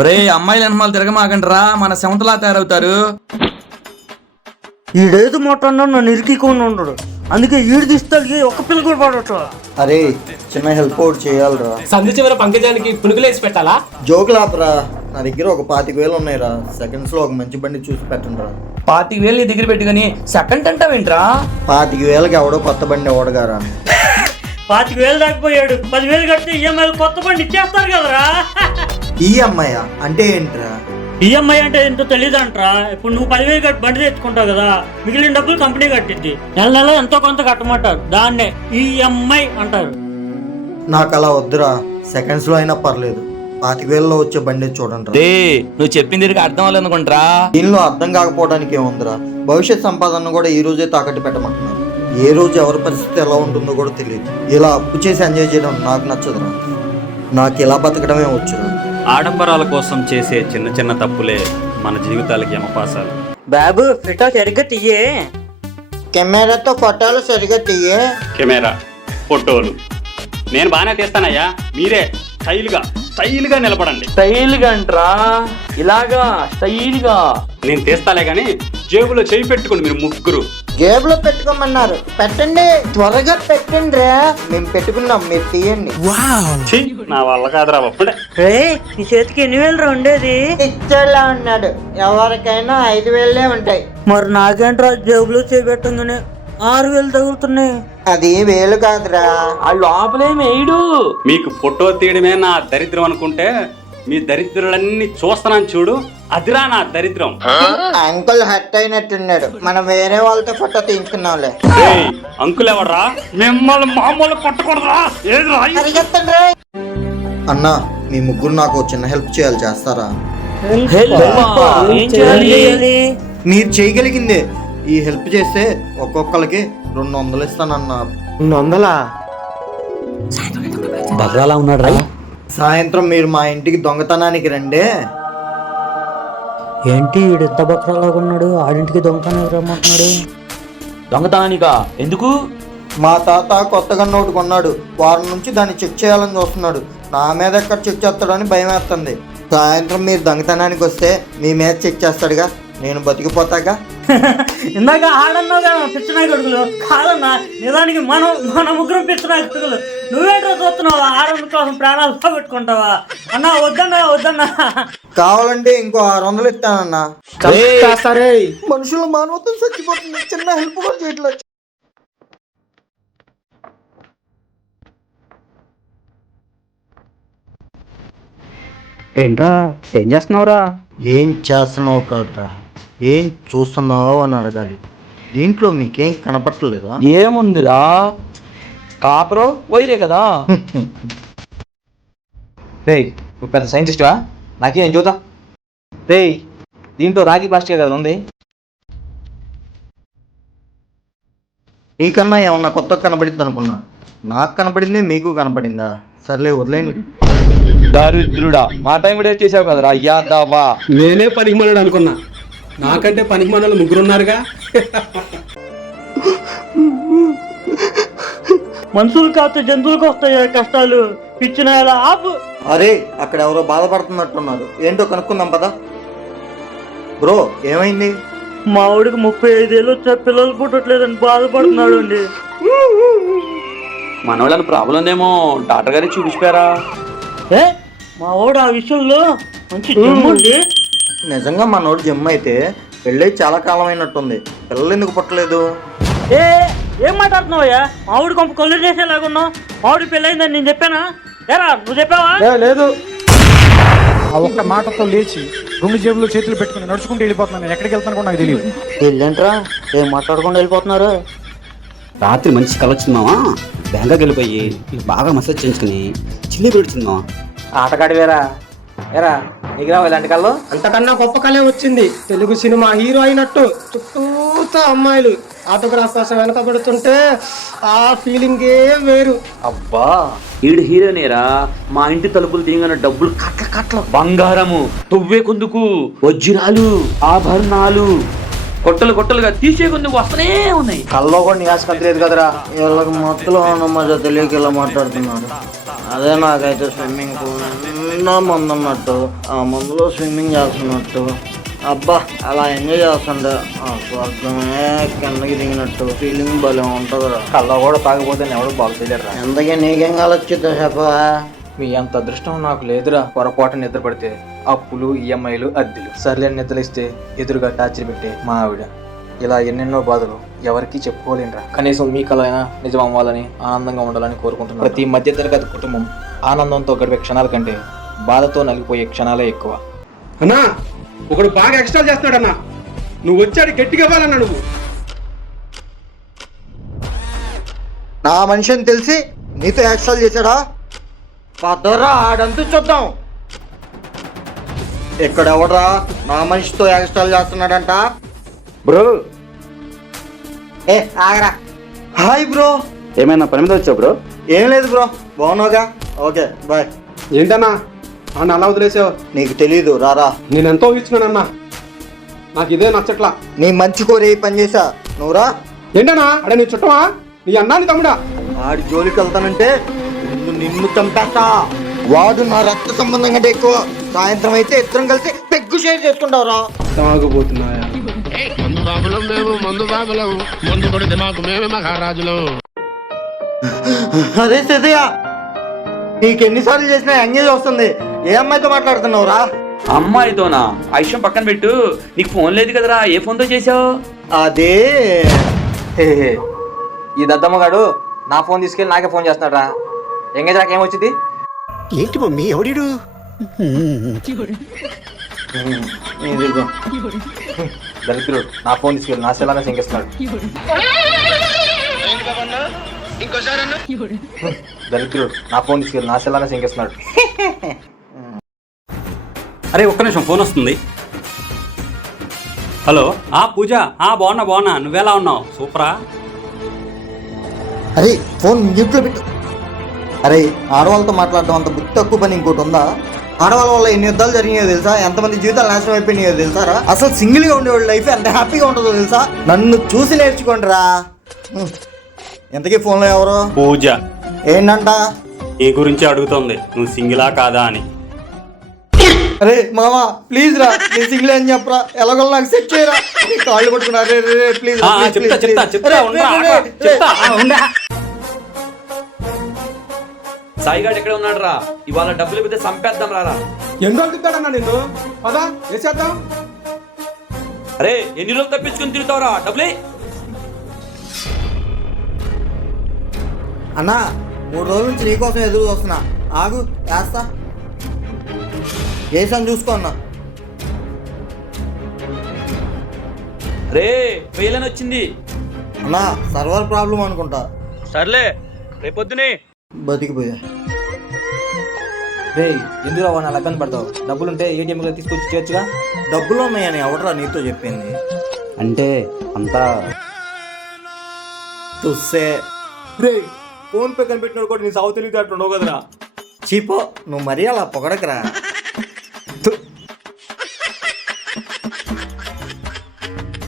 ఒరే అమ్మాయిలు వెనమాలు తిరగమాకండ్రా, మన సెవంతలా తయారవుతారు. ఈడేది మాట్లాడినా నన్ను ఇరికికొని ఉండడు, అందుకే ఈడు తీస్తాడు ఒక్క పిల్ల కూడా పడట్లా. అరే చిన్న హెల్ప్ ఒకటి చేయాలరా. సంధి చివర పంకజానికి పునుగులేసి పెట్టాలా? జోకులాపరా, నా దగ్గర ఒక 25,000 ఉన్నాయిరా. సెకండ్స్ లో ఒక మంచి బండి చూసి పెట్టండి రా. 25,000 నీ దగ్గర పెట్టుకుని సెకండ్ అంటావేంట్రా? 25,000కి ఎవడో కొత్త బండి ఓడగారా. 25,000 దాకపోయాడు, 10,000 కడితే ఈఎంఐ కొత్త బండి ఇచ్చేస్తారు కదరా. ఈఎంఐ అంటే ఏంట్రా? ఈఎంఐ అంటే ఏంటో తెలియదంట్రా. ఇప్పుడు నువ్వు 10,000 కట్టి బండి తెచ్చుకుంటావు కదా, మిగిలిన డబ్బులు కంపెనీ కట్టింది. నెల నెల ఎంతో కొంత కట్టమంటారు, దాన్నే ఈఎంఐ అంటారు. నాకు అలా వద్దురా, సెకండ్స్ లో అయినా పర్లేదు. 25,000లో వచ్చే బండి చూడండి. నువ్వు చెప్పింది అర్థం అవ్వాలనుకుంటారా? దీనిలో అర్థం కాకపోవడానికి ఏముందిరా. భవిష్యత్ సంపాదన కూడా ఈ రోజే తాకట్టు పెట్టమంటున్నారు. ఏ రోజు ఎవరి పరిస్థితి ఎలా ఉంటుందో కూడా తెలియదు. ఇలా అప్పు చేసి ఎంజాయ్ చేయడం నాకు నచ్చదురా. నాకు ఇలా బతకడమే వచ్చురా. ఆడంబరాల కోసం చేసే చిన్న చిన్న తప్పులే మన జీవితాలకి యమపాసాలు. బాబు ఫోటో సరిగ్గా తీయే. కెమెరాతో ఫోటోలు సరిగా తీయే. కెమెరా ఫోటోలు నేను బాగానే తీస్తానయ్యా, మీరే స్టైల్ గా నిలబడండి. స్టైల్ గా అంట్రా, ఇలాగా స్టైల్ గా నేను తీస్తాలే గాని జేబులో చేయి పెట్టుకోండి మీరు ముగ్గురు. జేబులో పెట్టుకోమన్నారు, పెట్టండి, త్వరగా పెట్టండి రా. మేము పెట్టుకున్నాం, మీరు తీయండి. ఛీ, నా వల్ల కాదురా బాబు. నీ చేతికి ఎన్ని వేలు ఉండేది? ఇచ్చేలా ఉన్నాడు. ఎవరికైనా 5,000 ఉంటాయి. మరి నాకేంట్రా జేబులో చేపెట్టంగానే 6,000 తగులుతున్నాయి. అది వేలు కాదురా. ఆ లోపలేం వేయడు. మీకు ఫోటో తీయడమే నా దరిద్రం అనుకుంటే మీ దరిద్రులన్నీ చూస్తున్నాను చూడు, అదిరా నా దరిద్రం. అంకుల్ హర్ట్ అయినట్టున్నాడు, మనం వేరే వాళ్ళతో ఫోటో తీయించుకున్నాంలే. అంకుల్ ఎవడరా? మిమ్మల్ని మామూలు పట్టకూడదా? అన్నా, మీ ముగ్గురు నాకు చిన్న హెల్ప్ చేయాలి, చేస్తారా? ఏం చేయాలి? మీరు చేయగలిగిందే. ఈ హెల్ప్ చేస్తే ఒక్కొక్కరికి 200 ఇస్తానన్నా. 200? బర్రాలా ఉన్నాడు రా. సాయంత్రం మీరు మా ఇంటికి దొంగతనానికి రండి. ఏంటి వీడు ఎంత బక్రాలాగా ఉన్నాడు? ఆడింటికి దొంగతనానికి రమ్మంటున్నాడు. దొంగతనానికా? ఎందుకు? మా తాత కొత్తగా నోటు కొన్నాడు, వారం నుంచి దాన్ని చెక్ చేయాలని చూస్తున్నాడు. నా మీద ఎక్కడ చెక్ చేస్తాడని భయం వేస్తుంది. సాయంత్రం మీరు దొంగతనానికి వస్తే మీ మీద చెక్ చేస్తాడుగా, నేను బతికిపోతాగా. ఇందాక ఆడన్నావు కదా పిచ్చనాయ కొడుకులు. కాదన్నా, నిజానికి మన ముగ్గురం పిచ్చనాయ కొడుకులు. నువ్వేంటో చూస్తున్నావా? ఆడన్న కోసం ప్రాణాలు పోగొట్టుకుంటావా? అన్నా వద్దన్నా. కావాలంటే ఇంకో 600 ఇస్తానన్నా. మనుషుల మానవత్వం చచ్చిపోతుంది, చిన్న హెల్ప్ కూడా చేయట్లేదు. ఏంట్రా ఏం చేస్తున్నావురా? ఏం చేస్తున్నావు కాదురా, ఏం చూస్తున్నావు అని అడగాలి. దీంట్లో మీకేం కనపడలేదా? ఏముందిరా, కాపరో వైరే కదా. రేయ్, నువ్వు పెద్ద సైంటిస్టువా? నాకేం చూద్దాం. రేయ్, దీంట్లో రాగి ప్లాస్టిక్ కదా ఉంది. నీకన్నా ఏమన్నా కొత్త కనపడింది అనుకున్నా, నాకు కనపడింది మీకు కనపడిందా? సర్లే వదిలేండి. దరిద్రుడా, మా టైం కూడా చేసావు కదరా యాదవా. నేనే పనికి మనడు అనుకున్నా, నాకంటే పనికి మనలు ముగ్గురు ఉన్నారుగా. మనుషులు కాస్తే జంతువులకు వస్తాయి కష్టాలు. పిచ్చినాయలా ఆపు. అరే, అక్కడ ఎవరో బాధపడుతున్నట్టున్నారు, ఏంటో కనుక్కుందాం పదా. బ్రో, ఏమైంది? మా వాడికి 35 ఏళ్ళు వచ్చా, పిల్లలు పుట్టట్లేదని బాధపడుతున్నాడు అండి. మనోళ్ళని ప్రాబ్లం ఏమో డాక్టర్ గారికి చూపించారా? మా వాడు ఆ విషయంలో మంచి జమ్ముండి. నిజంగా మనోడు జిమ్ అయితే పెళ్ళై చాలా కాలం అయినట్టుంది, పిల్లలు ఎందుకు పుట్టలేదు? ఏం మాట్లాడుతున్నావయ్యా? మావిడి కొంప కొల్లు చేసేలాగున్నావు. మావిడి పెళ్ళయిందని నేను చెప్పానా? ఏరా, నువ్వు చెప్పావా? లేదు. ఆ ఒక్క మాటతో లేచి 2 జేబులు చేతులు పెట్టుకుని నడుచుకుంటూ వెళ్ళిపోతున్నాను. ఎక్కడికి వెళ్తాను కూడా నాకు తెలియదు. వెళ్ళంట్రా, ఏం మాట్లాడుకుంటూ వెళ్ళిపోతున్నారు? రాత్రి మంచి కళ వచ్చింది మావా. బ్యాంకాక్ వెళ్ళిపోయి బాగా మసాజ్ చేయించుకుని చిల్లి పెడుతుంది మావా. ఆటగాడి వేరా ఏరా, నీకు రావు ఇలాంటి కళ్ళు? అంతకన్నా గొప్ప కళే వచ్చింది. తెలుగు సినిమా హీరో అయినట్టు చుట్టూతో అమ్మాయిలు ఆటోగ్రాఫ్ కోసం వెనకబడుతుంటే ఆ ఫీలింగే వేరు. అబ్బా, ఈడు హీరోనేరా. మా ఇంటి తలుపులు తీయగానే డబ్బులు కట్ల బంగారము, తువ్వే కొందుకు వజ్రాలు, ఆభరణాలు కొట్టలుగా తీసే కొందుకు వస్తూనే ఉన్నాయి. కల్లో కూడా నీ ఆశ కట్టలేదు కదరా. వీళ్ళకి మొత్తంలో ఉన్న మజా తెలియక ఇలా మాట్లాడుతున్నారు. అదే నాకైతే స్విమ్మింగ్ పూల్ నిండా మందు ఉన్నట్టు, ఆ మందులో స్విమ్మింగ్ చేస్తున్నట్టు, అబ్బా అలా ఎంజాయ్ చేస్తుంటే ఆ స్వర్గమే కిందకి దిగినట్టు ఫీలింగ్ భలే ఉంటుందిరా. కళ్ళ కూడా తాగపోతే ఎవడు బాగు చేయలేరురా. ఎంతకీ నీకేం కాలొచ్చిద్దా చెప్పా? మీ అంత అదృష్టం నాకు లేదురా. పొరపాటు నిద్ర పడితే అప్పులు, ఈఎంఐలు, అద్దెలు, సర్లేని నిద్రలిస్తే ఎదురుగా టార్చర్ పెట్టే మా ఆవిడ, ఇలా ఎన్నెన్నో బాధలు ఎవరికీ చెప్పుకోలేనురా. కనీసం మీ కళ అయినా నిజం అవ్వాలని, ఆనందంగా ఉండాలని కోరుకుంటున్నాను. ప్రతి మధ్యతరగతి కుటుంబం ఆనందంతో గడిపే క్షణాల కంటే బాధతో నలిగిపోయే క్షణాలే ఎక్కువ. అన్నా ఒకడు బాగా ఎక్స్ట్రా చేస్తున్నాడన్నా. నువ్వు వచ్చాడు గట్టిగా ఇవ్వాలన్నా. నువ్వు నా మనిషి అని తెలిసి నీతో యాక్షన్ చేశాడా? పదరా ఆడంతూ చూద్దాం. ఇక్కడ ఎవడరా నా మనిషితో యాక్స్ట్రాల్ చేస్తున్నాడంట? బ్రో ఏ ఆగరా. Hi bro. ఏమైనా పని మీద వచ్చావు బ్రో? ఏం లేదు బ్రో, బాగున్నావుగా? Okay bye. ఏంటన్నా అన్న అలా వదిలేసావు? నీకు తెలీదు, రారా. నేను ఎంతో ఊహించుకున్నానన్నా, నాకు ఇదే నచ్చట్లా. నీ మంచి కోరి పని చేసా, నువ్వురా. ఏంటన్నా అడే నీ చుట్టమా, నీ అన్నాని తమ్ముడా? వాడి జోలికి వెళ్తానంటే నిన్ను చంపేస్తా. వాడు నా రక్త సంబంధం కంటే ఎక్కువ. సాయంత్రం అయితే ఇద్దరం కలిసి పెగ్గు షేర్ చేసుకుంటావురా. తాగుపోతున్నాయా? అరే సదయ్య, నీకెన్నిసార్లు చేసినా ఎంగేజ్ వస్తుంది. ఏ అమ్మాయితో మాట్లాడుతున్నావురా? అమ్మాయితోనా? ఆ విషయం పక్కన పెట్టు. నీకు ఫోన్ లేదు కదరా, ఏ ఫోన్తో చేసావు? అదే ఈ దద్దమ్మగాడు నా ఫోన్ తీసుకెళ్ళి నాకే ఫోన్ చేస్తున్నాడు రా. ఎంగేజ్ నాకు ఏమొచ్చింది? ఏంటి మమ్మీ ఎవడు? దరిద్రుడు నా ఫోన్ తీసుకెళ్ళి నా సెల్లానే శంకిస్తున్నాడు. దరిద్రుడు నా ఫోన్ తీసుకెళ్ళి నా సెల్లానే శంకిస్తున్నాడు. అరే ఒక్క నిమిషం, ఫోన్ వస్తుంది. హలో, పూజ. బాగున్నా. నువ్వెలా ఉన్నావు? సూపరా. అరే ఫోన్ మ్యూట్లో పెట్టు. అరే ఆడవాళ్ళతో మాట్లాడడం అంత బుద్ధి తక్కువ పని ఇంకోటి ఉందా? ఆడవాళ్ళ వల్ల ఎన్ని యుద్ధాలు జరిగినాయో తెలుసా? ఎంతమంది జీవితాలు నాశనం అయిపోయినాయో తెలుసారా? అసలు సింగిల్గా ఉండేవాళ్ళ లైఫ్ ఎంత హ్యాపీగా ఉంటుందో తెలుసా? నన్ను చూసి నేర్చుకోండిరా. ఎంతకీ ఫోన్లో ఎవరు? పూజ. ఏంటంట? ఏ గురించి అడుగుతుంది, నువ్వు సింగిలా కాదా అని. అరే మామా ప్లీజ్ రా, నేను సింగిల్ అని చెప్పరా. ఎలాగో నాకు సెట్ చేయరా. నీ కాళ్ళు పట్టుకున్నా. రే రే ప్లీజ్. చెప్తా. సాయిగాడు ఎక్కడ ఉన్నాడు రా? ఇవాళ డబ్బులు పెడితే సంపేద్దాం రారా. ఎందుకు అడుగుతాడన్నా నిన్ను? పదా వేసేద్దాం. అరే ఎన్ని రోజులు తప్పించుకుని తిరుగుతావురా? డబ్బులే. అన్నా 3 రోజుల నుంచి నీకోసం ఎదురు చూస్తున్నా. ఆగు వేస్తా. చేసాను చూసుకో అన్నా. రే ఫెయిల్ అని వచ్చింది అన్నా, సర్వర్ ప్రాబ్లం అనుకుంటా. సర్లే రేపొద్దునే. బతికిపోయా. రే ఎందుకు రావు నా లెక్కన పడతావు? డబ్బులుంటే ఏటీఎంలో తీసుకొచ్చి చేయొచ్చుగా. డబ్బులు ఉన్నాయని ఎవడరా నీతో చెప్పింది? అంటే అంతా చూస్తే రే ఫోన్ పే కనిపెట్టినాడు కూడా నీ సాగు తెలియదు అట్లా ఉండవు కదరా. చీపో, నువ్వు మరీ అలా పొగడకరా.